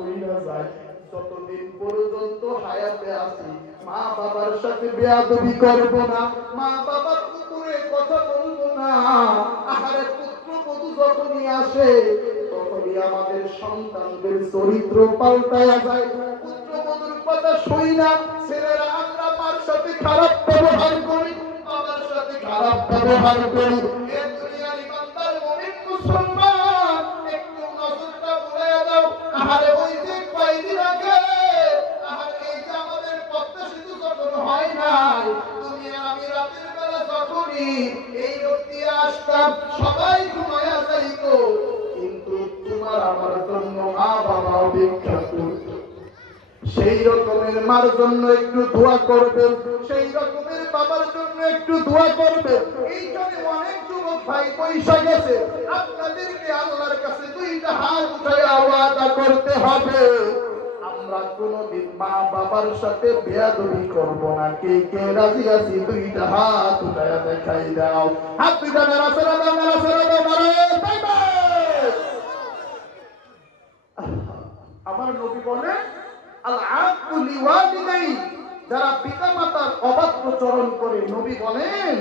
কইরা যায়, যতদিন পর্যন্ত হায়াতে আছি, মা বাবার সাথে বেয়াদবি করব না, মা বাবার উপরে কথা বলব না, আহারে পুত্র বধূ যখনই আসে, তখনই আমাদের সন্তানদের চরিত্র পাল্টায়া যায়। পুত্র বধূর কথা শুই না, ছেলেরা আমরা মার সাথে খারাপ ব্যবহার করি, বাবার সাথে খারাপ ব্যবহার করি। যখনই এই সেই রকমের মার জন্য একটু দোয়া করবেন, সেই রকমের বাবার জন্য একটু দোয়া করবেন। এই জন্য অনেক যুবক ভাই পয়সা গেছে, আপনাদেরকে আল্লাহর কাছে দুইটা হাত উঠায় আওয়াদা করতে হবে। আমরা কোনদিন মা বাবার সাথে বেয়াদবি করব না। কে কে রাজি আছি? দুইটা হাত দেখাই দাও। হাত দুইটা মেরা সেরা দাও মেরা সেরা দাও তাইবা আমার নবী বলে আল আকুলি ওয়ালিদাই যারা পিতামাতার অবাধ্য চরণ করে নবী বলেন